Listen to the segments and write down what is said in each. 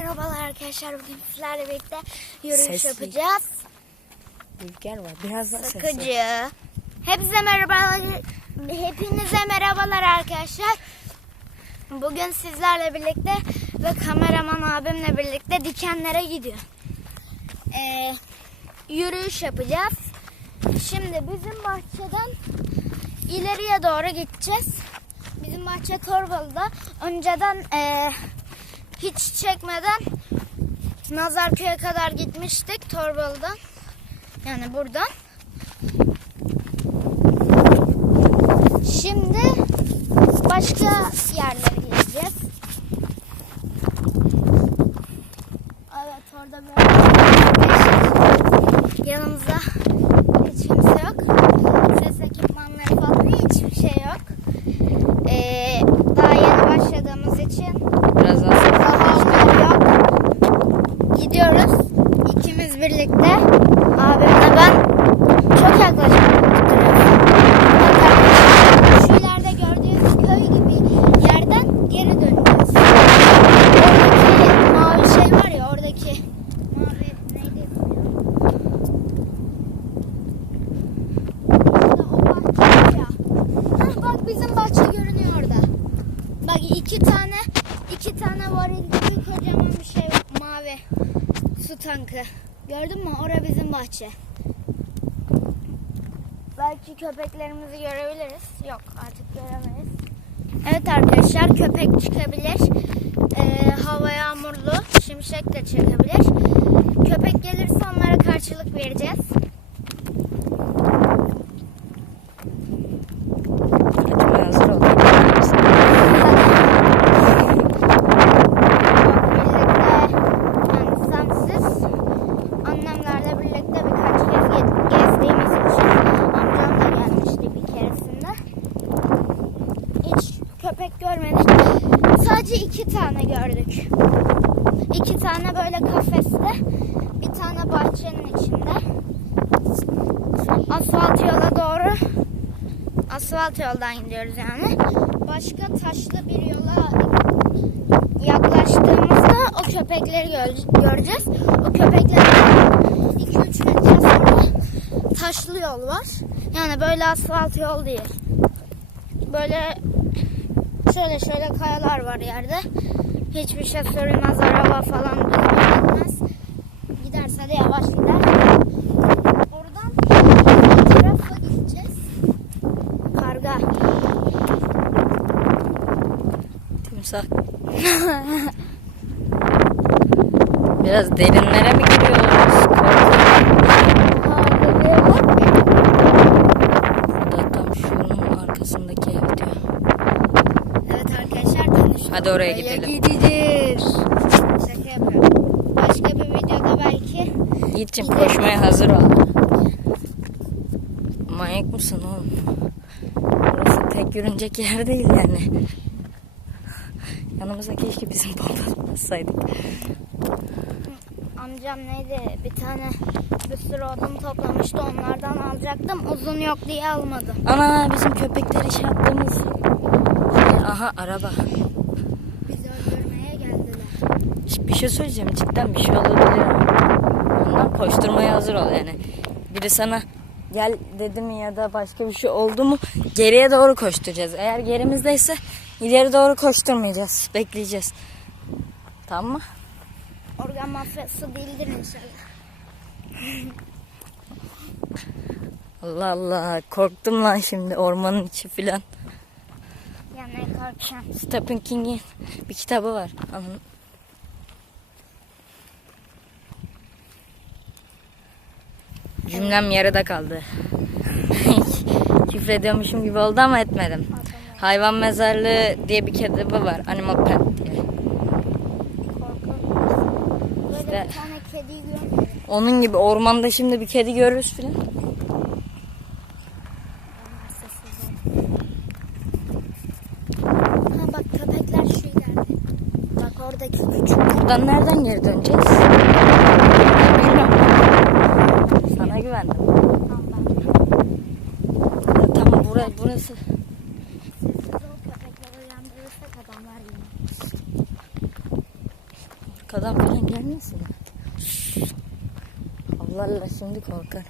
merhabalar arkadaşlar. Bugün sizlerle birlikte yürüyüş Sesli. yapacağız. Rüzgar var. Biraz daha sesli. Sıkıcı. Hepinize merhabalar. Hepinize merhabalar arkadaşlar. Bugün sizlerle birlikte ve kameraman abimle birlikte dikenlere gidiyor. Ee, yürüyüş yapacağız. Şimdi bizim bahçeden ileriye doğru gideceğiz. Bizim bahçe Torbalı'da. Önceden ee, hiç çekmeden Nazarköy'e kadar gitmiştik Torbalı'dan. Yani buradan. Şimdi başka yerlere gideceğiz. Evet orada bir yanımızda hiç kimse yok. Ses ekipmanları falan hiçbir şey yok. Ee, daha yeni başladığımız için Biraz daha sesli. daha yok. Gidiyoruz. İkimiz birlikte. Abimle ben çok yaklaşık Şu ileride gördüğünüz köy gibi yerden geri döneceğiz. Oradaki mavi şey var ya oradaki mavi neydi? İşte o bahçe var ya. Hah, bak bizim bahçe görünüyor orada. Bak iki tane iki tane varil gibi kocaman bir şey mavi su tankı. Gördün mü? Ora bizim bahçe. Belki köpeklerimizi görebiliriz. Yok artık göremeyiz. Evet arkadaşlar köpek çıkabilir. Ee, hava yağmurlu. Şimşek de çıkabilir. Köpek gelirse onlara karşılık vereceğiz. Kaçmaya hazır ol. birlikte yani sensiz annemlerle birlikte birkaç kez ge- gezdiğimiz için amcam da gelmişti bir keresinde. Hiç köpek görmedik. Sadece iki tane gördük. İki tane böyle kafeste, bir tane bahçenin içinde. Asfalt yola doğru asfalt yoldan gidiyoruz yani. Başka taşlı bir yola yaklaştığımızda o köpekleri gö- göreceğiz. O köpekler 2-3 metre sonra taşlı yol var. Yani böyle asfalt yol değil. Böyle şöyle şöyle kayalar var yerde. Hiçbir şey sürülmez, araba falan gitmez. Giderse de yavaş gider. Oradan tarafa gideceğiz. Karga. Timsah. Biraz derinlere mi giriyoruz? Burada tam şunun arkasındaki ev diyor. Evet arkadaşlar tanıştık. Hadi oraya gidelim. Gideceğiz. Şaka yapıyorum. Başka bir videoda belki Yiğit'cim koşmaya hazır ol. Manyak mısın oğlum? Burası tek yürünecek yer değil yani. Yanımıza keşke bizim pompalasaydık. amcam neydi bir tane bir sürü odun toplamıştı onlardan alacaktım. Uzun yok diye almadım. Ana bizim köpekleri yaptığımız. Aha araba. Bir şey söyleyeceğim cidden bir şey olabilir. Ondan koşturmaya hazır ol yani. Biri sana gel dedi mi ya da başka bir şey oldu mu geriye doğru koşturacağız. Eğer gerimizdeyse ileri doğru koşturmayacağız. Bekleyeceğiz. Tamam mı? Organ mafyası değildir inşallah. Allah Allah korktum lan şimdi ormanın içi filan. Yani korkacağım. Stephen King'in bir kitabı var. Anın- Cümlem yarıda kaldı. Küfrediyormuşum gibi oldu ama etmedim. Hayvan mezarlığı diye bir kitabı var. Animal Pet diye. İşte-. Onun gibi ormanda şimdi bir kedi görürüz filan. Küçük Buradan nereden geri döneceğiz? Bilmiyorum. Sana güvendim. Tamam, ben- Ya Tamam burası, burası. Sessiz ol köpekleri uyandırırsak adamlar yine. Arkadan falan gelmesin. Allah şimdi korkarım.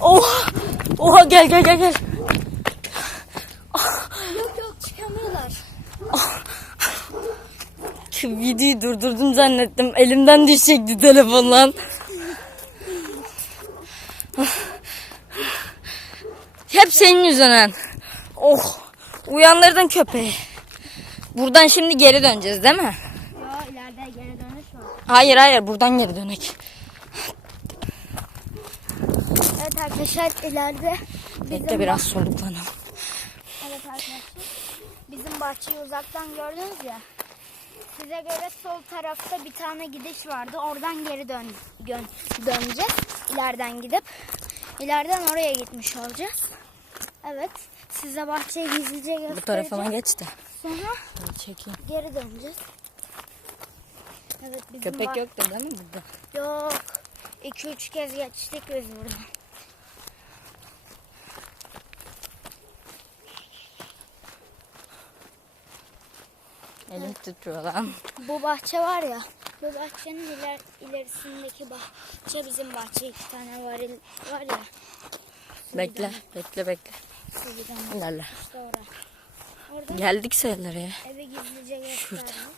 Oha! Oha gel gel gel gel. Yok yok çıkamıyorlar. Şu videoyu durdurdum zannettim. Elimden düşecekti telefon lan. Hep senin yüzünden. Oh. Uyandırdın köpeği. Buradan şimdi geri döneceğiz değil mi? Yo ileride geri dönüş var. Hayır hayır buradan geri dönek. Evet arkadaşlar ileride bizim Bekle biraz soluklanalım. Evet arkadaşlar. Bizim bahçeyi uzaktan gördünüz ya. Size göre sol tarafta bir tane gidiş vardı. Oradan geri dön, gön- döneceğiz. İleriden gidip. ileriden oraya gitmiş olacağız. Evet. Size bahçeyi gizlice göstereceğim. Bu tarafıma geç de. Sonra Çekeyim. geri döneceğiz. Evet bizim Köpek bah- yok da değil mi burada? Yok. 2-3 kez geçtik biz buradan. Elim titriyor lan. Bu bahçe var ya. Bu bahçenin iler, ilerisindeki bahçe bizim bahçe. iki tane varil var ya. Bekle bekle bekle. İlerle. işte orada. Orada Geldik sayıları ya. evi gizlice gösterelim.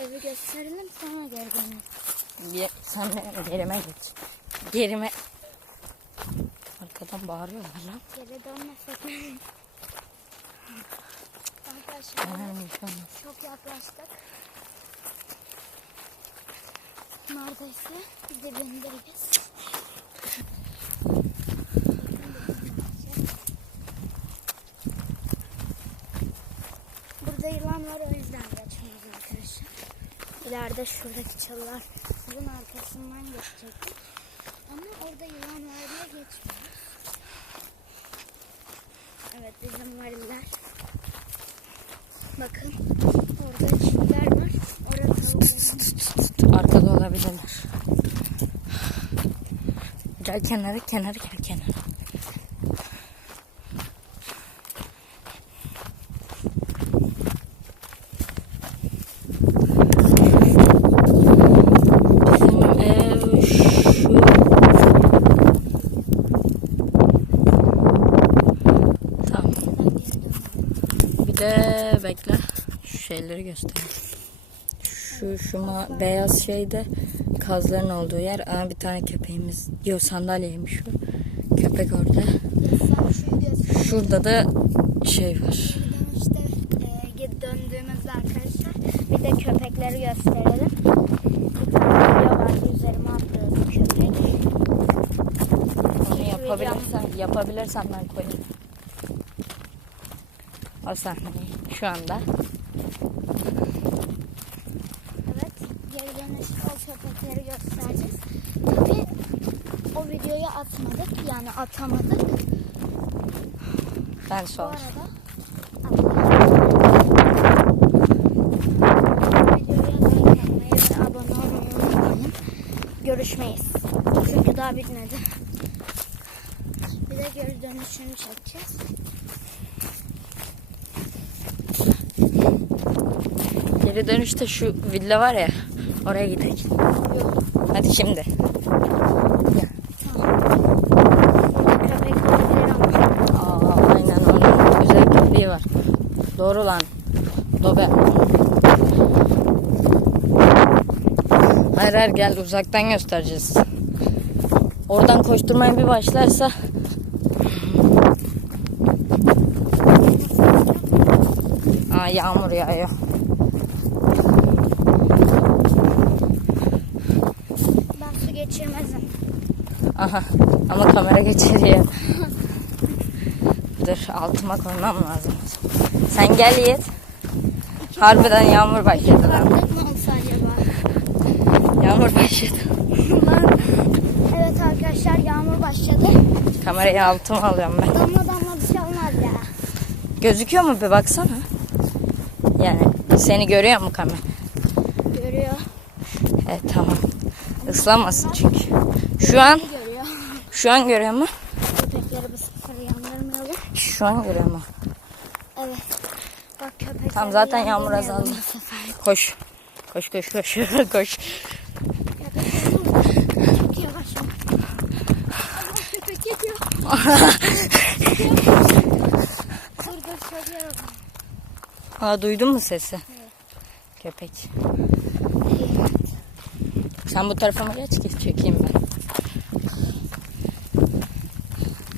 Evi gösterelim sonra geri dönelim. Sen de gerime geç. Gerime. Arkadan bağırıyorlar lan. Geri dönmesek. Olmaz. çok yaklaştık. Neredeyse dibindeyiz. Burada yılan var o yüzden geçmiyoruz arkadaşlar. İleride şuradaki çalılar bunun arkasından geçecektik. Ama orada yılan var diye geçmiyoruz. Evet bizim variller. Bakın orada çiftler var. Orada Arkada olabilirler. Gel kenara kenara gel kenara. Bizim ev şu. Tamam. Bir de bekle. Şu şeyleri göstereyim. Şu şu ma- beyaz şeyde kazların olduğu yer. Aa, bir tane köpeğimiz. Yok sandalyeymiş şu. Köpek orada. Şurada da şey var. İşte e, döndüğümüzde arkadaşlar bir de köpekleri gösterelim. Bir tane video var üzerime köpek. Onu yapabilirsen ben koyayım. O sahneyi şu anda. Evet geri dönüşte o köpekleri göstereceğiz. Tabii o videoyu atmadık yani atamadık. Ben Bu sol. arada videoya abone olmayı unutmayın. Görüşmeyiz. Çünkü daha bitmedi. Bir de geri dönüşünü çekeceğiz. Geri dönüşte şu villa var ya. Oraya gidelim. Hadi şimdi. Tamam. Burada köpek olabilir ama. Aa, aynen onun güzel köpeği var. Doğru lan. Dobe. Hayır hayır gel uzaktan göstereceğiz. Oradan koşturmaya bir başlarsa Aa, yağmur yağıyor. Ben su geçirmezim. Aha ama kamera geçiriyor. Dur altıma koymam lazım. Sen gel Yiğit. Harbiden yağmur başladı lan. Olsa acaba? Yağmur başladı. Evet arkadaşlar yağmur başladı. Kamerayı altıma alıyorum ben. Damla damla bir şey olmaz ya. Gözüküyor mu bir baksana. Yani seni görüyor mu kamera? Görüyor. Evet tamam. Islanmasın çünkü. Şu an Görüyor. şu an görüyor mu? Köpekleri yandırmayalım. Şu an görüyor mu? Evet. Tamam, zaten yağmur azaldı. Koş. Koş koş koş koş. Aa duydun mu sesi? Köpek. Sen bu tarafa mı geç ki çekeyim ben.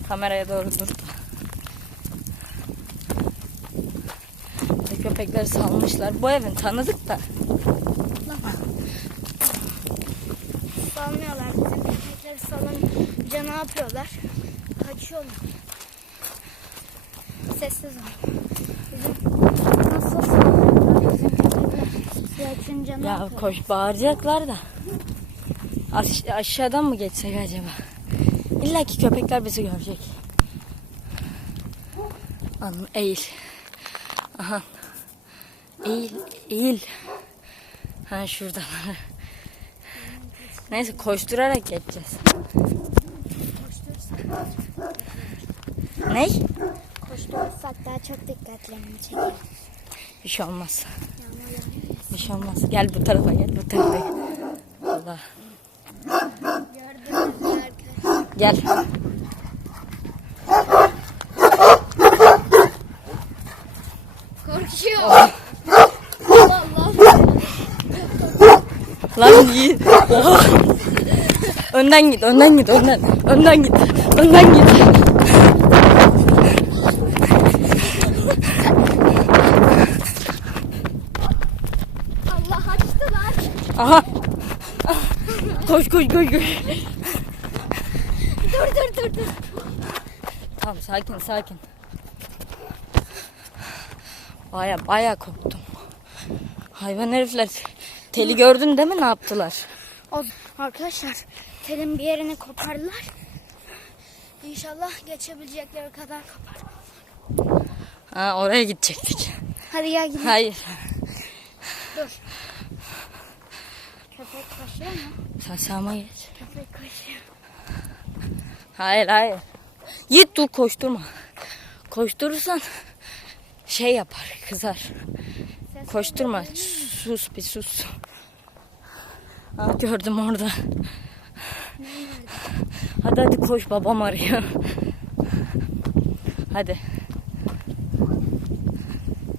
Kameraya doğru dur. Köpekleri salmışlar. Bu evin tanıdık da. Salmıyorlar bizim köpekleri salınca ne yapıyorlar? Kaçıyorlar. Sessiz ol. Bizim nasıl salıyorlar bizim köpekler? Suyu açınca ne Ya yapıyorlar? koş bağıracaklar da. Aş- aşağıdan mı geçsek acaba? İlla ki köpekler bizi görecek. Anam eğil. Aha. Eğil, eğil. Ha şuradan. Neyse koşturarak geçeceğiz. Ne? Koşturursak daha çok dikkatlerini çeker. Bir şey olmaz. Bir şey olmaz. Gel bu tarafa gel bu tarafa gel. Allah. Gel. Korkuyor. Allah Allah. Lan iyi. Oha. Önden git, önden git, önden. Önden git. Önden git. Allah açtılar. Aha. Koş koş koş koş. Dur dur dur dur. Tamam sakin sakin. Baya baya korktum. Hayvan herifler. Teli gördün değil mi ne yaptılar? O, arkadaşlar telin bir yerini kopardılar. İnşallah geçebilecekleri kadar kopar. Ha oraya gidecektik. Hadi gel gidelim. Hayır. Dur. Köpek koşuyor mu? Sen sağıma geç. Köpek koşuyor. Hayır hayır. Yiğit dur koşturma. Koşturursan şey yapar kızar. Koşturma. Sus bir sus. Aa, gördüm orada. Hadi hadi koş babam arıyor. Hadi.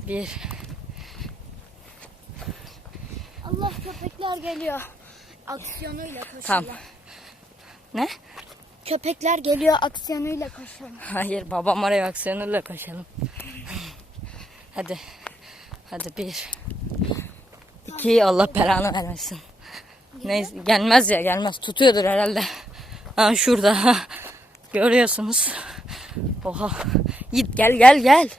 Bir. Allah köpekler geliyor. Aksiyonuyla koşuyorlar. Tamam. Ne? Köpekler geliyor aksiyonuyla koşuyorlar. Hayır babam arıyor aksiyonuyla koşalım. Hadi. Hadi bir. İki Allah belanı vermesin. Neyse gelmez ya gelmez. Tutuyordur herhalde. Ha şurada. Ha. Görüyorsunuz. Oha. Git gel gel gel.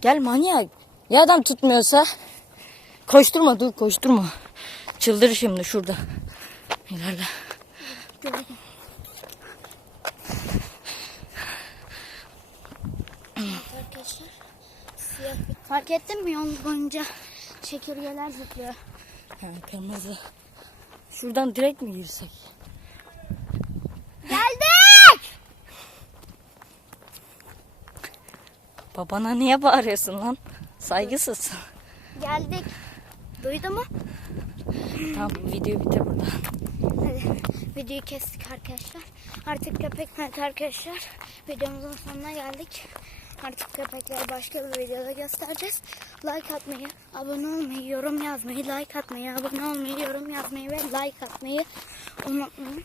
Gel manyak. Ya adam tutmuyorsa. Koşturma dur koşturma. Çıldır şimdi şurada. Evet arkadaşlar. Siyah bir... Fark ettin mi yol boyunca çekirgeler zıplıyor. Yani kırmızı. Şuradan direkt mi girsek? Geldik! Babana niye bağırıyorsun lan? Saygısız. Geldik. Duydu mu? tamam video bitir burada. Hadi videoyu kestik arkadaşlar. Artık köpek arkadaşlar. Videomuzun sonuna geldik. Artık köpekleri başka bir videoda göstereceğiz. Like atmayı, abone olmayı, yorum yazmayı, like atmayı, abone olmayı, yorum yazmayı ve like atmayı unutmayın.